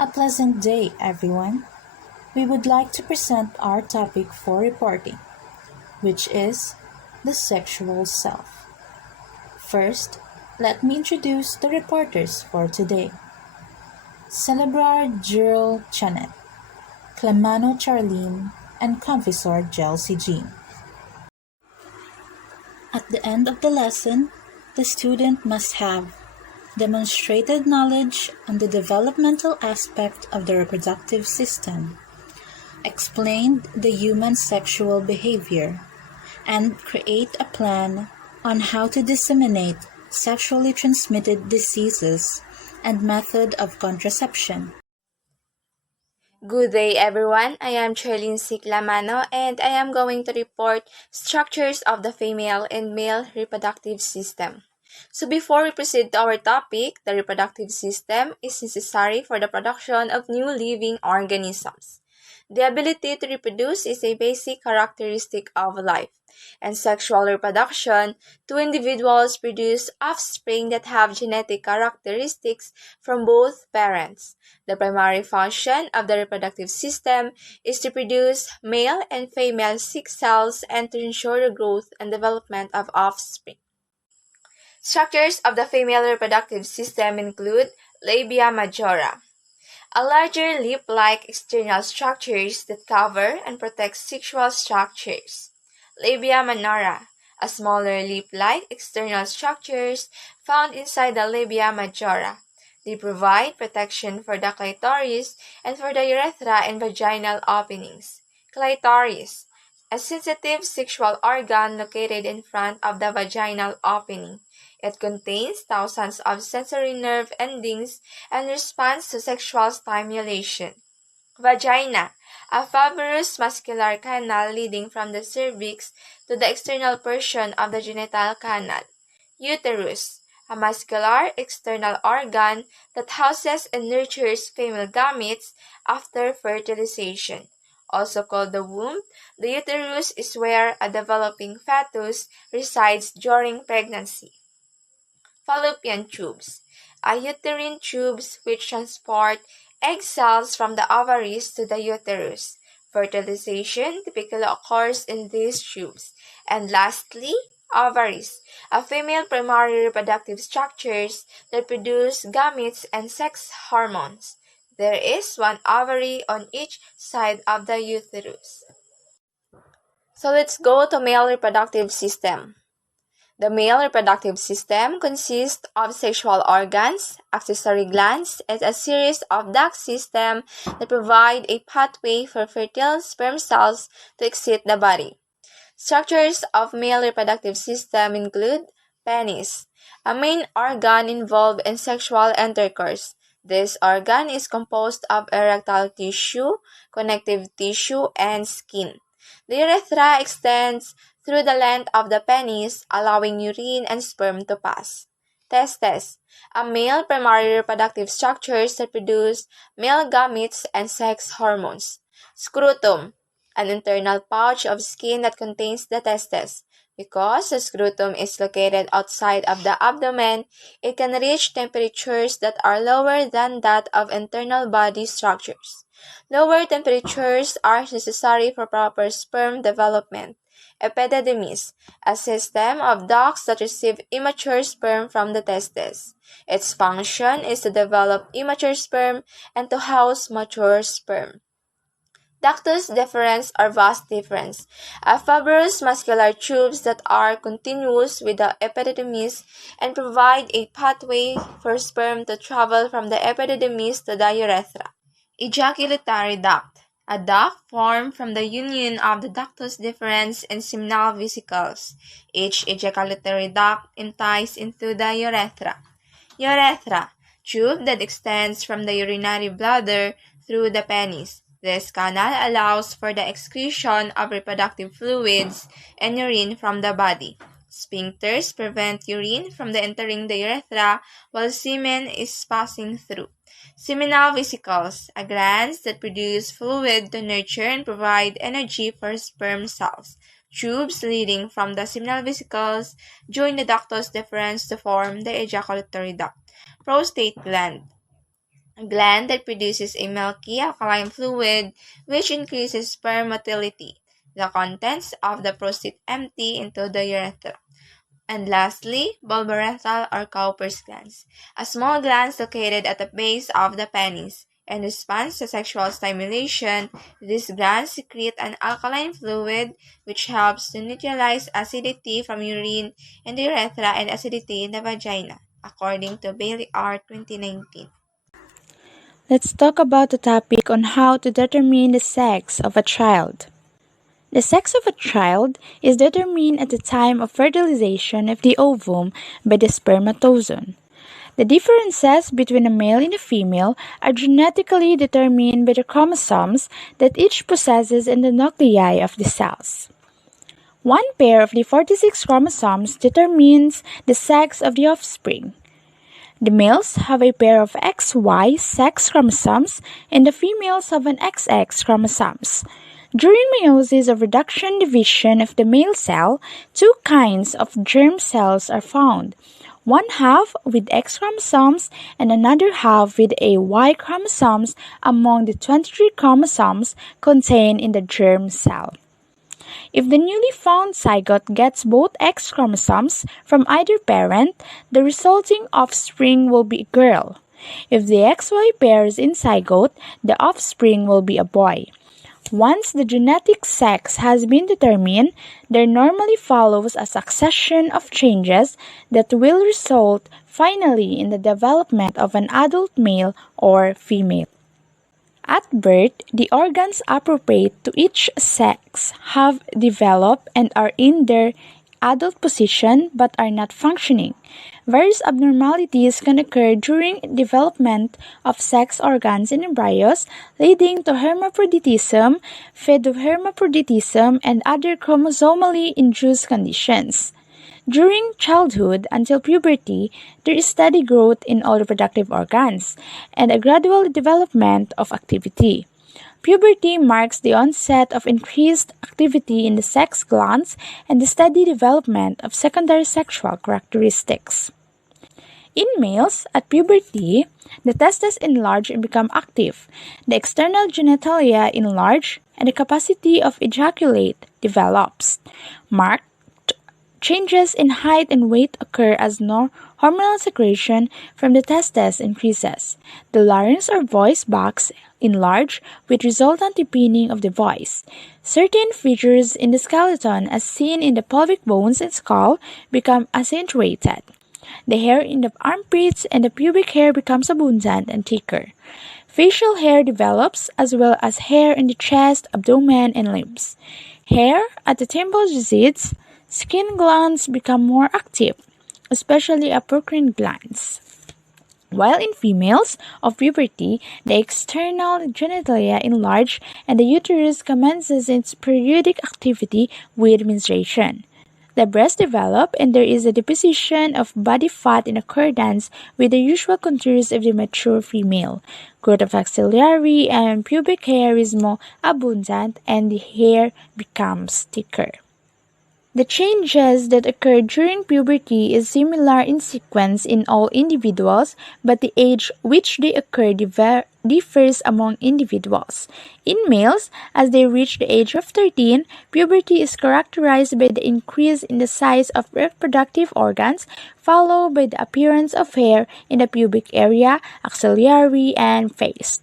A pleasant day, everyone. We would like to present our topic for reporting, which is the sexual self. First, let me introduce the reporters for today. Celebrar, Jhyrl, Chanette, Clamano, Charlyn, and Confesor, Gelsie. At the end of the lesson, the student must have demonstrated knowledge on the developmental aspect of the reproductive system, explained the human sexual behavior, and create a plan on how to disseminate sexually transmitted diseases and method of contraception. Good day everyone, I am Charlyn Clamano and I am going to report structures of the female and male reproductive system. So before we proceed to our topic, the reproductive system is necessary for the production of new living organisms. The ability to reproduce is a basic characteristic of life. And sexual reproduction, two individuals produce offspring that have genetic characteristics from both parents. The primary function of the reproductive system is to produce male and female sex cells and to ensure the growth and development of offspring. Structures of the female reproductive system include labia majora, a larger lip-like external structures that cover and protect sexual structures. Labia minora, a smaller lip-like external structures found inside the labia majora. They provide protection for the clitoris and for the urethra and vaginal openings. Clitoris, a sensitive sexual organ located in front of the vaginal opening. It contains thousands of sensory nerve endings and responds to sexual stimulation. Vagina, a fibrous muscular canal leading from the cervix to the external portion of the genital canal. Uterus, a muscular external organ that houses and nurtures female gametes after fertilization. Also called the womb, the uterus is where a developing fetus resides during pregnancy. Fallopian tubes, a uterine tubes which transport egg cells from the ovaries to the uterus. Fertilization typically occurs in these tubes. And lastly, ovaries, a female primary reproductive structures that produce gametes and sex hormones. There is one ovary on each side of the uterus. So let's go to male reproductive system. The male reproductive system consists of sexual organs, accessory glands, and a series of duct systems that provide a pathway for fertile sperm cells to exit the body. Structures of male reproductive system include penis, a main organ involved in sexual intercourse. This organ is composed of erectile tissue, connective tissue, and skin. The urethra extends through the length of the penis, allowing urine and sperm to pass. Testes, a male primary reproductive structures that produce male gametes and sex hormones. Scrotum, an internal pouch of skin that contains the testes. Because the scrotum is located outside of the abdomen, it can reach temperatures that are lower than that of internal body structures. Lower temperatures are necessary for proper sperm development. Epididymis, a system of ducts that receive immature sperm from the testes. Its function is to develop immature sperm and to house mature sperm. Ductus deferens or vas deferens, a fibrous muscular tubes that are continuous with the epididymis and provide a pathway for sperm to travel from the epididymis to the urethra. Ejaculatory duct, a duct formed from the union of the ductus deferens and seminal vesicles. Each ejaculatory duct empties into the urethra. Urethra, tube that extends from the urinary bladder through the penis. This canal allows for the excretion of reproductive fluids and urine from the body. Sphincters prevent urine from entering the urethra while semen is passing through. Seminal vesicles, a glands that produce fluid to nurture and provide energy for sperm cells. Tubes leading from the seminal vesicles join the ductus deferens to form the ejaculatory duct. Prostate gland, a gland that produces a milky alkaline fluid which increases sperm motility. The contents of the prostate empty into the urethra. And lastly, bulborectal or Cowper's glands, a small gland located at the base of the penis. In response to sexual stimulation, these glands secrete an alkaline fluid which helps to neutralize acidity from urine in the urethra and acidity in the vagina, according to Bailey R. 2019. Let's talk about the topic on how to determine the sex of a child. The sex of a child is determined at the time of fertilization of the ovum by the spermatozoon. The differences between a male and a female are genetically determined by the chromosomes that each possesses in the nuclei of the cells. One pair of the 46 chromosomes determines the sex of the offspring. The males have a pair of XY sex chromosomes and the females have an XX chromosomes. During meiosis or reduction division of the male cell, two kinds of germ cells are found, one half with X chromosomes and another half with a Y chromosomes among the 23 chromosomes contained in the germ cell. If the newly found zygote gets both X chromosomes from either parent, the resulting offspring will be a girl. If the XY pair is in zygote, the offspring will be a boy. Once the genetic sex has been determined, there normally follows a succession of changes that will result finally in the development of an adult male or female. At birth, the organs appropriate to each sex have developed and are in their adult position but are not functioning. Various abnormalities can occur during development of sex organs in embryos, leading to hermaphroditism, pseudohermaphroditism, and other chromosomally induced conditions. During childhood until puberty, there is steady growth in all reproductive organs and a gradual development of activity. Puberty marks the onset of increased activity in the sex glands and the steady development of secondary sexual characteristics. In males, at puberty, the testes enlarge and become active, the external genitalia enlarge, and the capacity of ejaculate develops. Marked changes in height and weight occur as hormonal secretion from the testes increases. The larynx or voice box enlarge with resultant deepening of the voice. Certain features in the skeleton as seen in the pelvic bones and skull become accentuated. The hair in the armpits and the pubic hair becomes abundant and thicker. Facial hair develops as well as hair in the chest, abdomen, and limbs. Hair at the temples recedes. Skin glands become more active, especially apocrine glands. While in females of puberty, the external genitalia enlarge and the uterus commences its periodic activity with menstruation. The breasts develop and there is a deposition of body fat in accordance with the usual contours of the mature female. Growth of axillary and pubic hair is more abundant and the hair becomes thicker. The changes that occur during puberty is similar in sequence in all individuals, but the age which they occur differs among individuals. In males, as they reach the age of 13, puberty is characterized by the increase in the size of reproductive organs, followed by the appearance of hair in the pubic area, axillary, and face.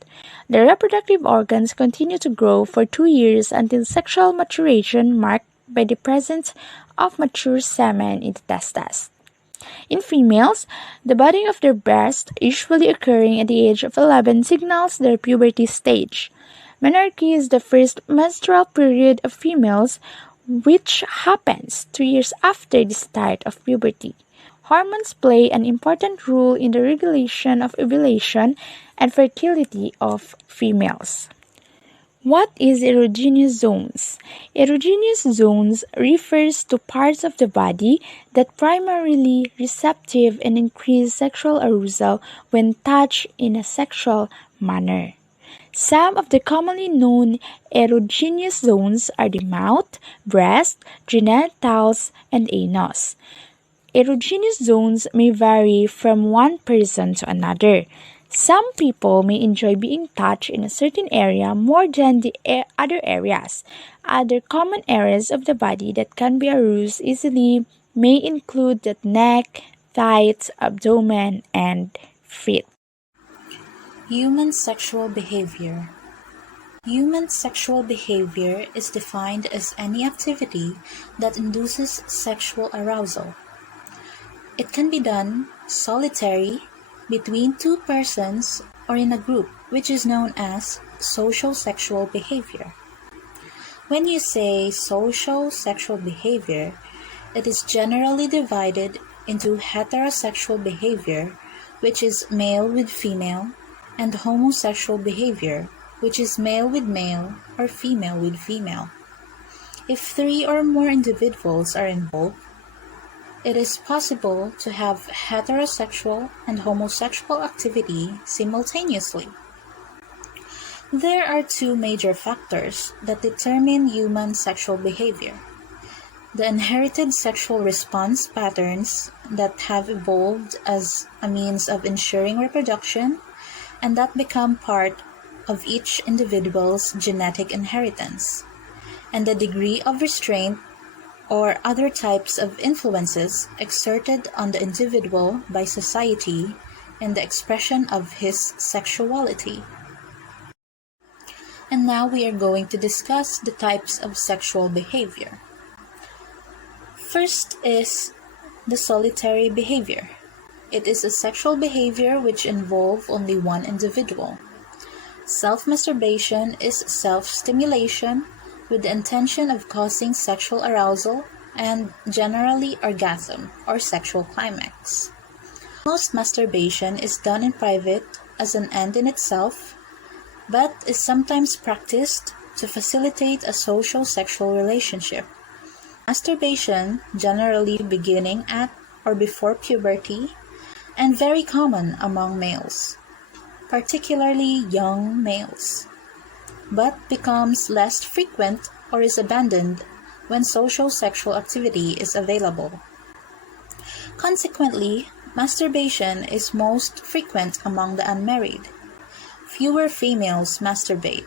The reproductive organs continue to grow for 2 years until sexual maturation marked by the presence of mature semen in the testes. In females, the budding of their breast, usually occurring at the age of 11, signals their puberty stage. Menarche is the first menstrual period of females, which happens 2 years after the start of puberty. Hormones play an important role in the regulation of ovulation and fertility of females. What is erogenous zones? Erogenous zones refers to parts of the body that primarily receptive and increase sexual arousal when touched in a sexual manner. Some of the commonly known erogenous zones are the mouth, breast, genitals, and anus. Erogenous zones may vary from one person to another. Some people may enjoy being touched in a certain area more than the other areas. Other common areas of the body that can be aroused easily may include the neck, thighs, abdomen, and feet. Human sexual behavior. Human sexual behavior is defined as any activity that induces sexual arousal. It can be done solitary, between two persons, or in a group, which is known as social sexual behavior. When you say social sexual behavior, it is generally divided into heterosexual behavior, which is male with female, and homosexual behavior, which is male with male or female with female. If three or more individuals are involved, it is possible to have heterosexual and homosexual activity simultaneously. There are two major factors that determine human sexual behavior: the inherited sexual response patterns that have evolved as a means of ensuring reproduction and that become part of each individual's genetic inheritance, and the degree of restraint or other types of influences exerted on the individual by society in the expression of his sexuality. And now we are going to discuss the types of sexual behavior. First is the solitary behavior. It is a sexual behavior which involves only one individual. Self-masturbation is self-stimulation with the intention of causing sexual arousal and generally orgasm or sexual climax. Most masturbation is done in private as an end in itself, but is sometimes practiced to facilitate a social sexual relationship. Masturbation generally beginning at or before puberty and very common among males, particularly young males, but becomes less frequent or is abandoned when social sexual activity is available. Consequently, masturbation is most frequent among the unmarried. Fewer females masturbate.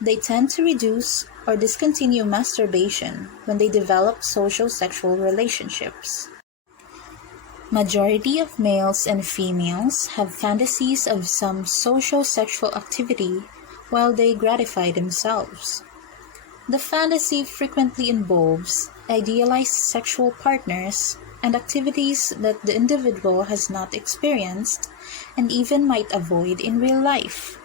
They tend to reduce or discontinue masturbation when they develop social sexual relationships. Majority of males and females have fantasies of some social sexual activity while they gratify themselves. The fantasy frequently involves idealized sexual partners and activities that the individual has not experienced and even might avoid in real life.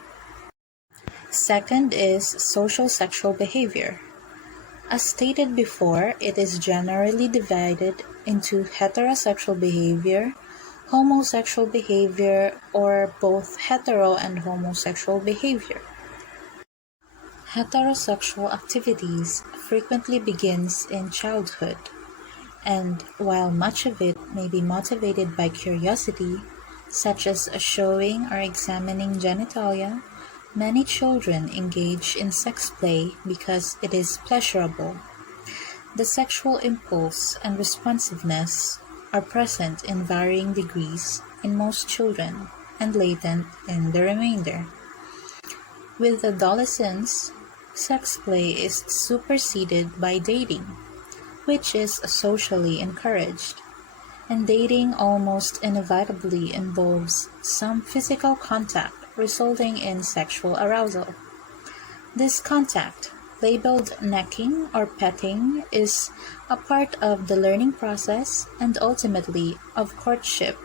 Second is social sexual behavior. As stated before, it is generally divided into heterosexual behavior, homosexual behavior, or both hetero and homosexual behavior. Heterosexual activities frequently begins in childhood, and while much of it may be motivated by curiosity, such as showing or examining genitalia, many children engage in sex play because it is pleasurable. The sexual impulse and responsiveness are present in varying degrees in most children and latent in the remainder. With adolescence, sex play is superseded by dating, which is socially encouraged, and dating almost inevitably involves some physical contact resulting in sexual arousal. This contact, labeled necking or petting, is a part of the learning process and ultimately of courtship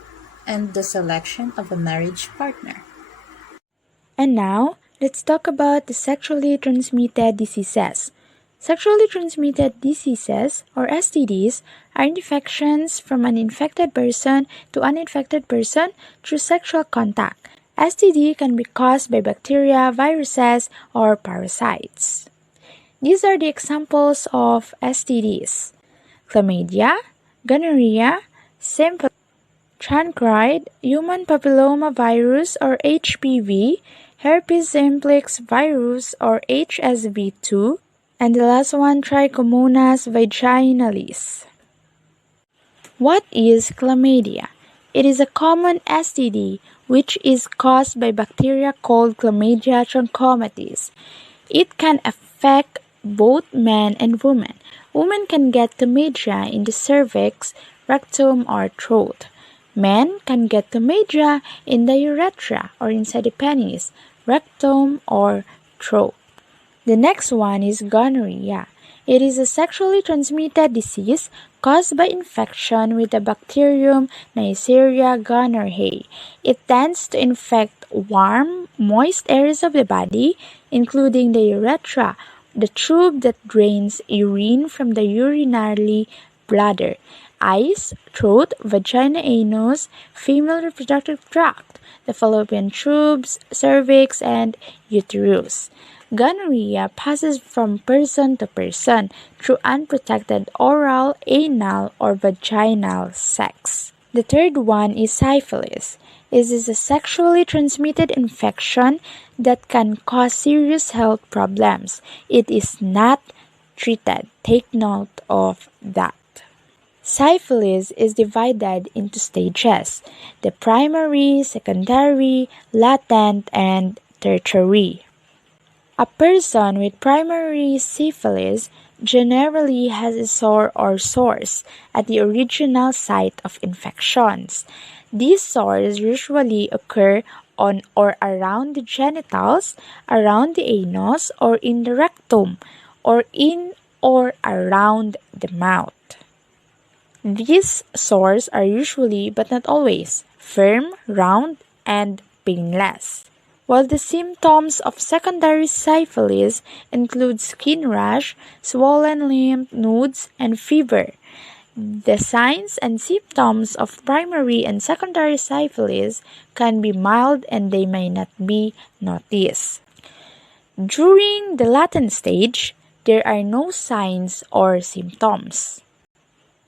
and the selection of a marriage partner. And now, let's talk about the sexually transmitted diseases. Sexually transmitted diseases, or STDs, are infections from an infected person to an infected person through sexual contact. STD can be caused by bacteria, viruses, or parasites. These are the examples of STDs: chlamydia, gonorrhea, syphilis, chancroid, human papillomavirus or HPV, herpes simplex virus or HSV2, and the last one, Trichomonas vaginalis. What is chlamydia? It is a common STD which is caused by bacteria called Chlamydia trachomatis. It can affect both men and women. Women can get chlamydia in the cervix, rectum, or throat. Men can get chlamydia in the urethra or inside the penis, rectum, or throat. The next one is gonorrhea. It is a sexually transmitted disease caused by infection with the bacterium Neisseria gonorrhoeae. It tends to infect warm, moist areas of the body, including the urethra, the tube that drains urine from the urinary bladder, eyes, throat, vagina, anus, female reproductive tract, the fallopian tubes, cervix, and uterus. Gonorrhea passes from person to person through unprotected oral, anal, or vaginal sex. The third one is syphilis. This is a sexually transmitted infection that can cause serious health problems. It is not treated. Take note of that. Syphilis is divided into stages: the primary, secondary, latent, and tertiary. A person with primary syphilis generally has a sore or sores at the original site of infections. These sores usually occur on or around the genitals, around the anus, or in the rectum, or in or around the mouth. These sores are usually, but not always, firm, round, and painless. While the symptoms of secondary syphilis include skin rash, swollen lymph nodes, and fever, the signs and symptoms of primary and secondary syphilis can be mild and they may not be noticed. During the latent stage, there are no signs or symptoms.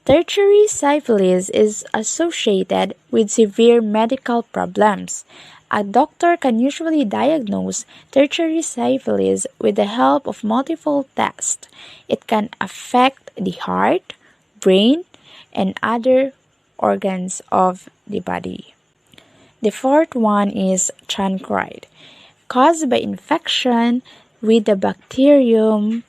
Tertiary syphilis is associated with severe medical problems. A doctor can usually diagnose tertiary syphilis with the help of multiple tests. It can affect the heart, brain, and other organs of the body. The fourth one is chancroid, caused by infection with the bacterium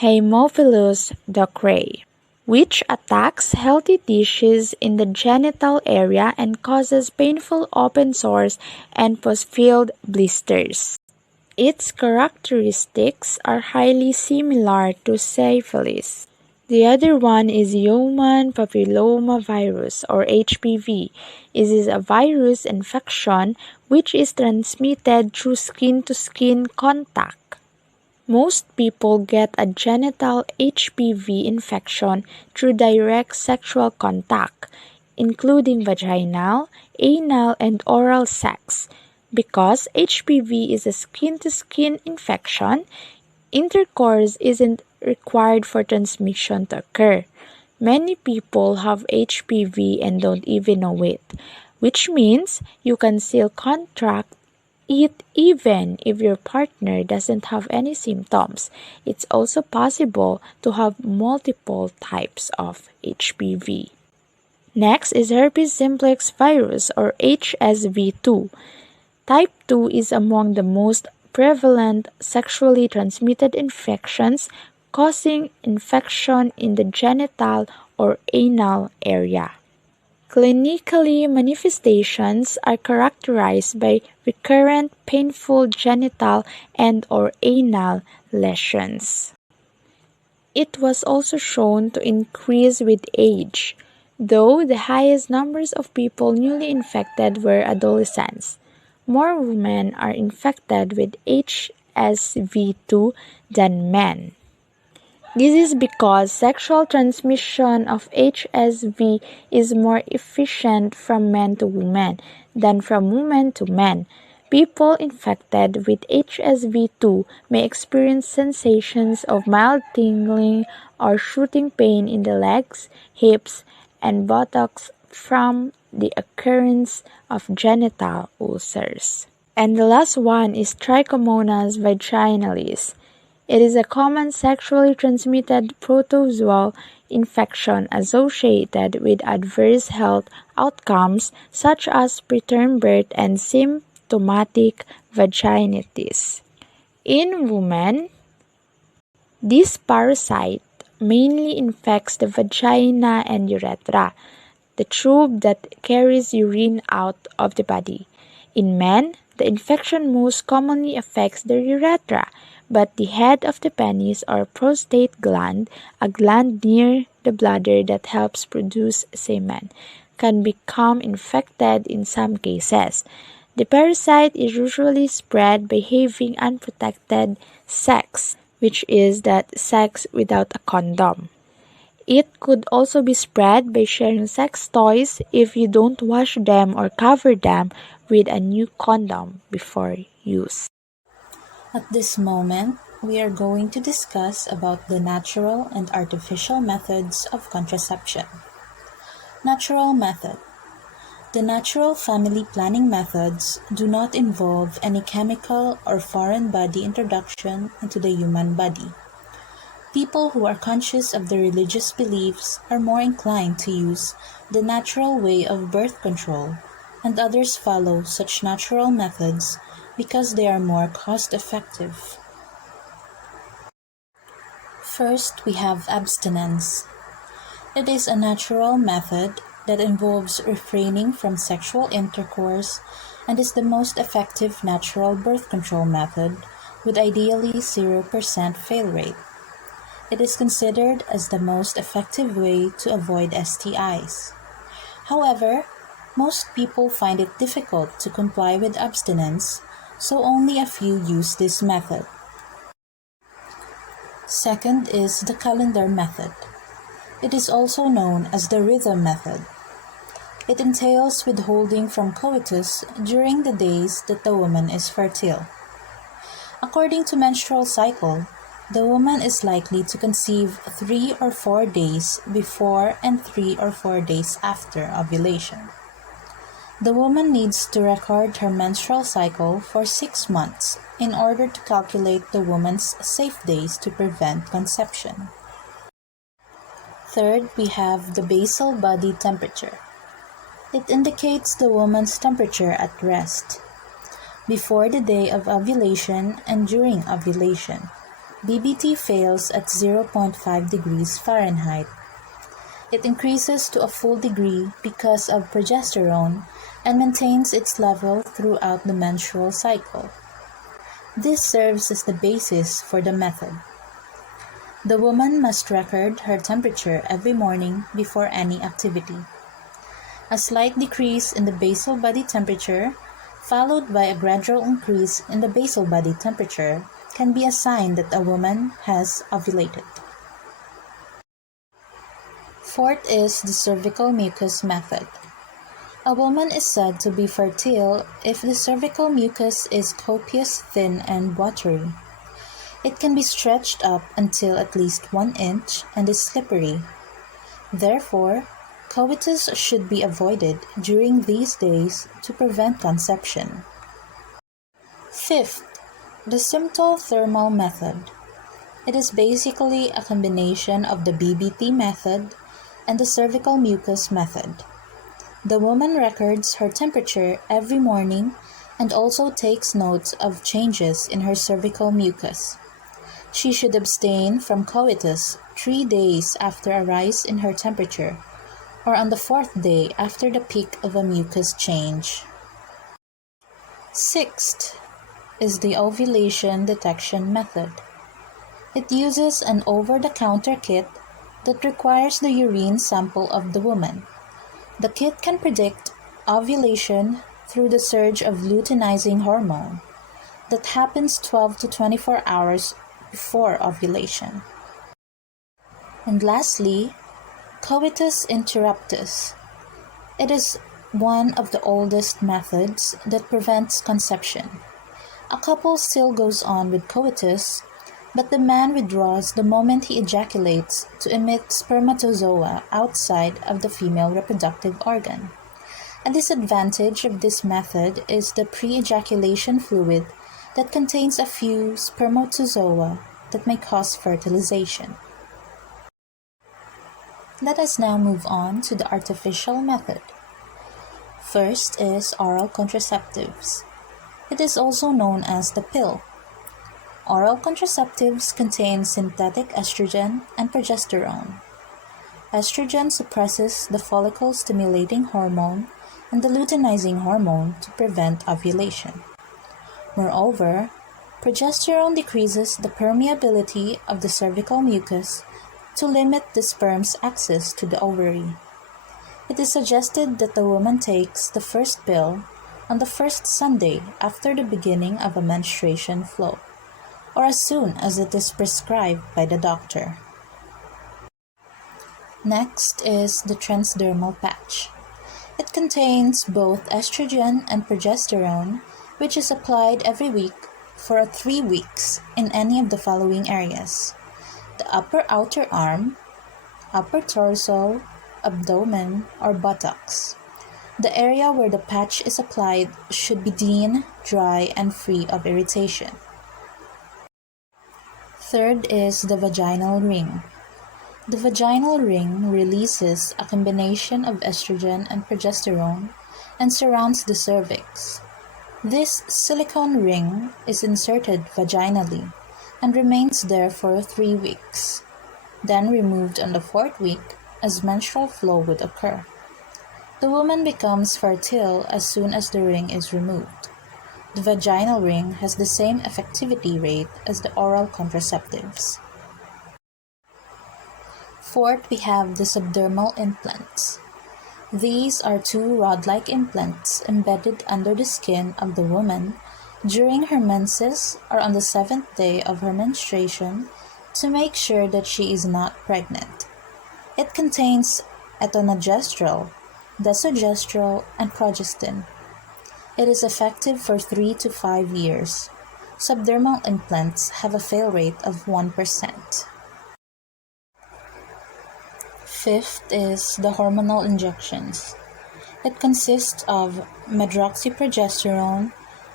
Haemophilus ducreyi, which attacks healthy tissues in the genital area and causes painful open sores and pus-filled blisters. Its characteristics are highly similar to syphilis. The other one is human papillomavirus or HPV. It is a virus infection which is transmitted through skin-to-skin contact. Most people get a genital HPV infection through direct sexual contact, including vaginal, anal, and oral sex. Because HPV is a skin-to-skin infection, intercourse isn't required for transmission to occur. Many people have HPV and don't even know it, which means you can still contract it even if your partner doesn't have any symptoms. It's also possible to have multiple types of HPV. Next is herpes simplex virus or HSV2. Type 2 is among the most prevalent sexually transmitted infections, causing infection in the genital or anal area. Clinically, manifestations are characterized by recurrent painful genital and/or anal lesions. It was also shown to increase with age, though the highest numbers of people newly infected were adolescents. More women are infected with HSV2 than men. This is because sexual transmission of HSV is more efficient from men to women than from women to men. People infected with HSV2 may experience sensations of mild tingling or shooting pain in the legs, hips, and buttocks from the occurrence of genital ulcers. And the last one is Trichomonas vaginalis. It is a common sexually transmitted protozoal infection associated with adverse health outcomes such as preterm birth and symptomatic vaginitis. In women, this parasite mainly infects the vagina and urethra, the tube that carries urine out of the body. In men, the infection most commonly affects the urethra, but the head of the penis or prostate gland, a gland near the bladder that helps produce semen, can become infected in some cases. The parasite is usually spread by having unprotected sex, which is that sex without a condom. It could also be spread by sharing sex toys if you don't wash them or cover them with a new condom before use. At this moment, we are going to discuss about the natural and artificial methods of contraception. Natural method. The natural family planning methods do not involve any chemical or foreign body introduction into the human body. People who are conscious of their religious beliefs are more inclined to use the natural way of birth control, and others follow such natural methods because they are more cost-effective. First, we have abstinence. It is a natural method that involves refraining from sexual intercourse and is the most effective natural birth control method with ideally 0% fail rate. It is considered as the most effective way to avoid STIs. However, most people find it difficult to comply with abstinence, so only a few use this method. Second is the calendar method. It is also known as the rhythm method. It entails withholding from coitus during the days that the woman is fertile. According to menstrual cycle, the woman is likely to conceive 3 or 4 days before and 3 or 4 days after ovulation. The woman needs to record her menstrual cycle for 6 months in order to calculate the woman's safe days to prevent conception. Third, we have the basal body temperature. It indicates the woman's temperature at rest. Before the day of ovulation and during ovulation, BBT fails at 0.5 degrees Fahrenheit. It increases to a full degree because of progesterone and maintains its level throughout the menstrual cycle. This serves as the basis for the method. The woman must record her temperature every morning before any activity. A slight decrease in the basal body temperature, followed by a gradual increase in the basal body temperature, can be a sign that a woman has ovulated. Fourth is the cervical mucus method. A woman is said to be fertile if the cervical mucus is copious, thin, and watery. It can be stretched up until at least 1 inch and is slippery. Therefore, coitus should be avoided during these days to prevent conception. Fifth, the symptothermal method. It is basically a combination of the BBT method and the cervical mucus method. The woman records her temperature every morning and also takes notes of changes in her cervical mucus. She should abstain from coitus 3 days after a rise in her temperature, or on the 4th day after the peak of a mucus change. Sixth is the ovulation detection method. It uses an over-the-counter kit that requires the urine sample of the woman. The kit can predict ovulation through the surge of luteinizing hormone that happens 12 to 24 hours before ovulation. And lastly, coitus interruptus. It is one of the oldest methods that prevents conception. A couple still goes on with coitus, but the man withdraws the moment he ejaculates to emit spermatozoa outside of the female reproductive organ. A disadvantage of this method is the pre-ejaculation fluid that contains a few spermatozoa that may cause fertilization. Let us now move on to the artificial method. First is oral contraceptives. It is also known as the pill. Oral contraceptives contain synthetic estrogen and progesterone. Estrogen suppresses the follicle-stimulating hormone and the luteinizing hormone to prevent ovulation. Moreover, progesterone decreases the permeability of the cervical mucus to limit the sperm's access to the ovary. It is suggested that the woman takes the first pill on the first Sunday after the beginning of a menstruation flow, or as soon as it is prescribed by the doctor. Next is the transdermal patch. It contains both estrogen and progesterone, which is applied every week for 3 weeks in any of the following areas: the upper outer arm, upper torso, abdomen, or buttocks. The area where the patch is applied should be clean, dry, and free of irritation. Third is the vaginal ring. The vaginal ring releases a combination of estrogen and progesterone and surrounds the cervix. This silicone ring is inserted vaginally and remains there for 3 weeks, then removed on the 4th week as menstrual flow would occur. The woman becomes fertile as soon as the ring is removed. The vaginal ring has the same effectivity rate as the oral contraceptives. Fourth, we have the subdermal implants. These are 2 rod-like implants embedded under the skin of the woman during her menses or on the 7th day of her menstruation to make sure that she is not pregnant. It contains etonogestrel, desogestrel, and progestin. It is effective for 3 to 5 years. Subdermal implants have a fail rate of 1%. Fifth is the hormonal injections. It consists of medroxyprogesterone,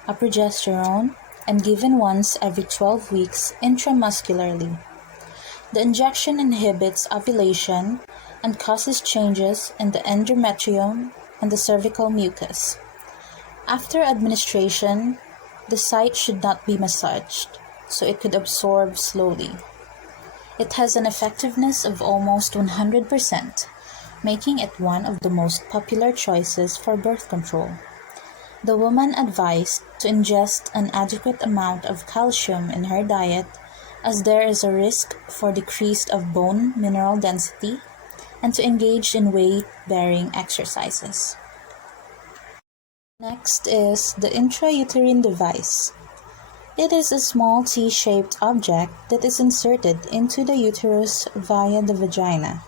a progesterone, and given once every 12 weeks intramuscularly. The injection inhibits ovulation and causes changes in the endometrium and the cervical mucus. After administration, the site should not be massaged, so it could absorb slowly. It has an effectiveness of almost 100%, making it one of the most popular choices for birth control. The woman advised to ingest an adequate amount of calcium in her diet, as there is a risk for decrease of bone mineral density, and to engage in weight-bearing exercises. Next is the intrauterine device. It is a small T-shaped object that is inserted into the uterus via the vagina.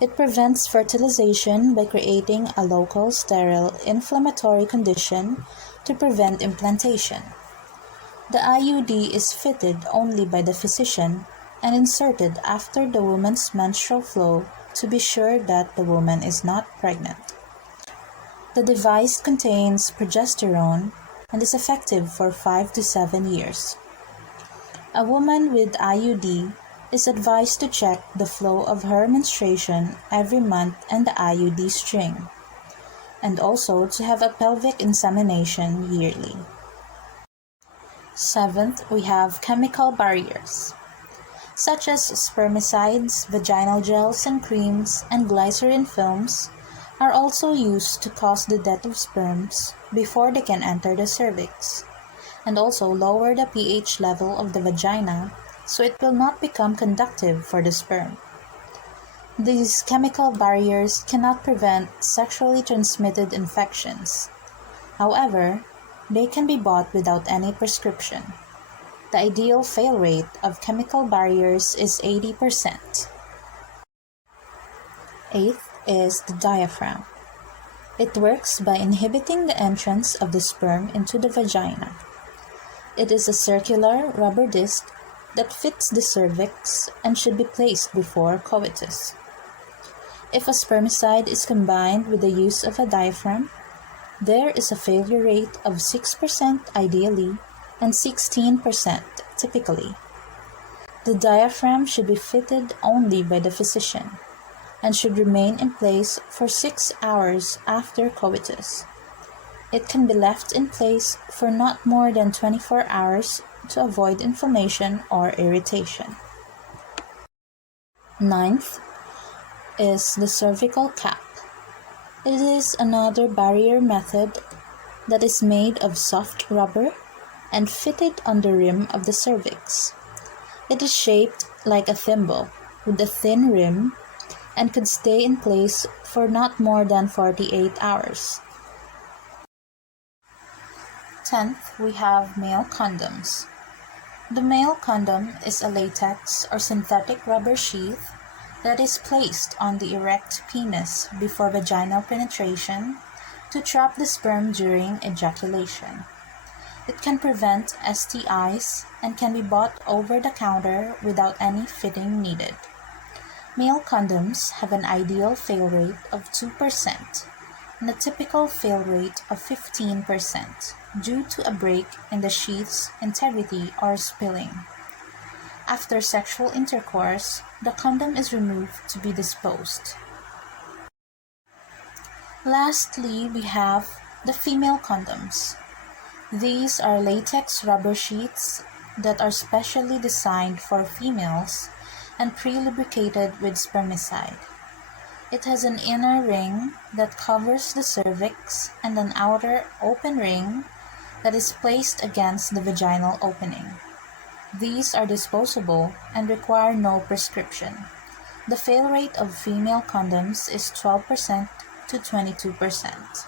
It prevents fertilization by creating a local sterile inflammatory condition to prevent implantation. The IUD is fitted only by the physician and inserted after the woman's menstrual flow to be sure that the woman is not pregnant. The device contains progesterone and is effective for 5 to 7 years. A woman with IUD is advised to check the flow of her menstruation every month and the IUD string, and also to have a pelvic examination yearly. Seventh, we have chemical barriers, such as spermicides, vaginal gels and creams, and glycerin films are also used to cause the death of sperms before they can enter the cervix, and also lower the pH level of the vagina so it will not become conductive for the sperm. These chemical barriers cannot prevent sexually transmitted infections. However, they can be bought without any prescription. The ideal fail rate of chemical barriers is 80%. Eighth is the diaphragm. It works by inhibiting the entrance of the sperm into the vagina. It is a circular rubber disc that fits the cervix and should be placed before coitus. If a spermicide is combined with the use of a diaphragm, there is a failure rate of 6% ideally and 16% typically. The diaphragm should be fitted only by the physician. and should remain in place for 6 hours after coitus. It can be left in place for not more than 24 hours to avoid inflammation or irritation. Ninth is the cervical cap. It is another barrier method that is made of soft rubber and fitted on the rim of the cervix. It is shaped like a thimble with a thin rim and could stay in place for not more than 48 hours. 10th, we have male condoms. The male condom is a latex or synthetic rubber sheath that is placed on the erect penis before vaginal penetration to trap the sperm during ejaculation. It can prevent STIs and can be bought over the counter without any fitting needed. Male condoms have an ideal fail rate of 2% and a typical fail rate of 15% due to a break in the sheath's integrity or spilling. After sexual intercourse, the condom is removed to be disposed. Lastly, we have the female condoms. These are latex rubber sheets that are specially designed for females and pre-lubricated with spermicide. It has an inner ring that covers the cervix and an outer open ring that is placed against the vaginal opening. These are disposable and require no prescription. The fail rate of female condoms is 12% to 22%.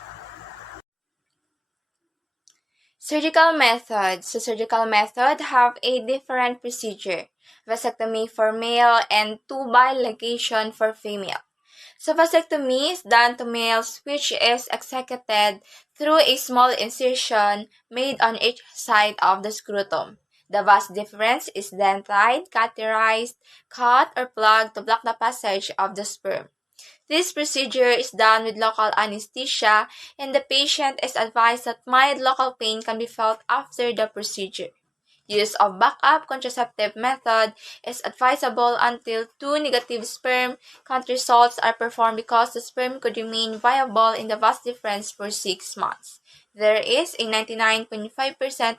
Surgical methods. The surgical method have a different procedure. Vasectomy for male and tubal ligation for female. So vasectomy is done to males, which is executed through a small incision made on each side of the scrotum. The vas deferens is then tied, cauterized, cut, or plugged to block the passage of the sperm. This procedure is done with local anesthesia, and the patient is advised that mild local pain can be felt after the procedure. Use of backup contraceptive method is advisable until 2 negative sperm count results are performed because the sperm could remain viable in the vas deferens for 6 months. There is a 99.5%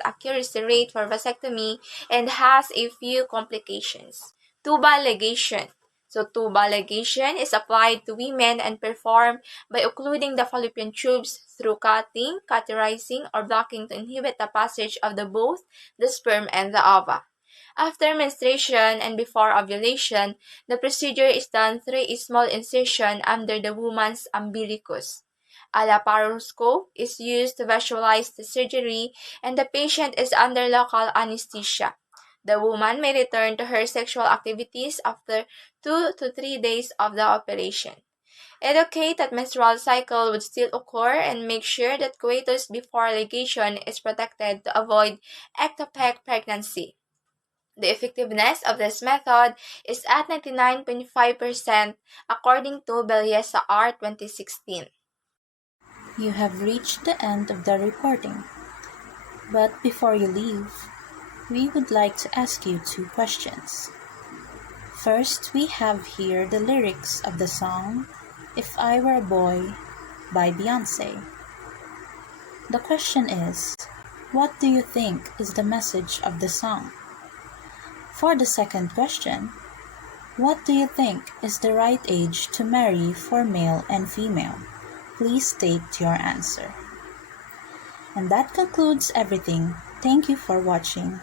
accuracy rate for vasectomy and has a few complications. Tubal ligation. So tubal ligation is applied to women and performed by occluding the fallopian tubes through cutting, cauterizing, or blocking to inhibit the passage of both the sperm and the ova. After menstruation and before ovulation, the procedure is done through a small incision under the woman's umbilicus. A laparoscope is used to visualize the surgery, and the patient is under local anesthesia. The woman may return to her sexual activities after 2 to 3 days of the operation. Educate that menstrual cycle would still occur and make sure that coitus before ligation is protected to avoid ectopic pregnancy. The effectiveness of this method is at 99.5% according to BSEd 2016. You have reached the end of the reporting. But before you leave, we would like to ask you 2 questions. First, we have here the lyrics of the song If I Were a Boy by Beyonce. The question is, what do you think is the message of the song? For the second question, what do you think is the right age to marry for male and female? Please state your answer. And that concludes everything. Thank you for watching.